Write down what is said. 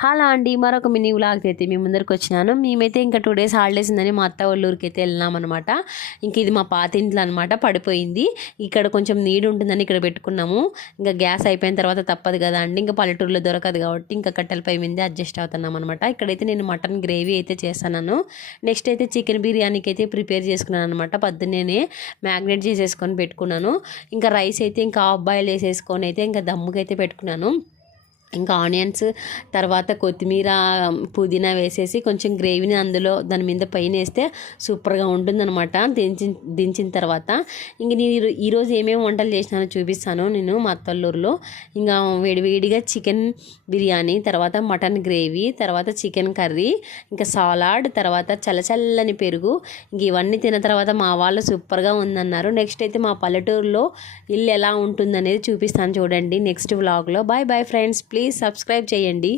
Hello అండి, మరొక mini vlog అయితే మీ ముందరికి వచ్చినాను. మేమైతే ఇంకా 2 డేస్ హాలిడేస్ ఉందని మా అత్త వాళ్ళ ఊరికి అయితే వెళ్ళినాం అనమాట. ఇంక ఇది మా పాత ఇంట్లో అనమాట, పడిపోయింది. ఇక్కడ కొంచెం నీడు ఉంటుందని ఇక్కడ పెట్టుకున్నాము. ఇంకా గ్యాస్ అయిపోయిన తర్వాత తప్పదు కదా అండి, ఇంకా పల్లెటూరులో దొరకదు కాబట్టి ఇంకా కట్టెలపై మీద అడ్జస్ట్ అవుతున్నాం అనమాట. ఇక్కడైతే నేను మటన్ గ్రేవీ అయితే చేస్తాను. నెక్స్ట్ అయితే చికెన్ బిర్యానీకి అయితే ప్రిపేర్ చేసుకున్నాను అనమాట. పొద్దున్నే మ్యాగ్నేట్ చేసేసుకొని పెట్టుకున్నాను. ఇంకా రైస్ అయితే ఇంకా హాఫ్ బాయిల్ వేసేసుకొని అయితే ఇంకా దమ్ముకైతే పెట్టుకున్నాను. ఇంకా ఆనియన్స్, తర్వాత కొత్తిమీర, పుదీనా వేసేసి కొంచెం గ్రేవీని అందులో దాని మీద పైన వేస్తే సూపర్గా ఉంటుందన్నమాట. దించిన తర్వాత ఇంక నేను ఈరోజు ఏమేమి వంటలు చేసినానో చూపిస్తాను నేను మా అత్తల్లూరులో. ఇంకా వేడివేడిగా చికెన్ బిర్యానీ, తర్వాత మటన్ గ్రేవీ, తర్వాత చికెన్ కర్రీ, ఇంకా సాలాడ్, తర్వాత చల్లచల్లని పెరుగు. ఇంక ఇవన్నీ తిన్న తర్వాత మా వాళ్ళు సూపర్గా ఉందన్నారు. నెక్స్ట్ అయితే మా పల్లెటూరులో ఇల్లు ఎలా ఉంటుందనేది చూపిస్తాను చూడండి నెక్స్ట్ వ్లాగ్లో. Bye bye friends, please subscribe చేయండి.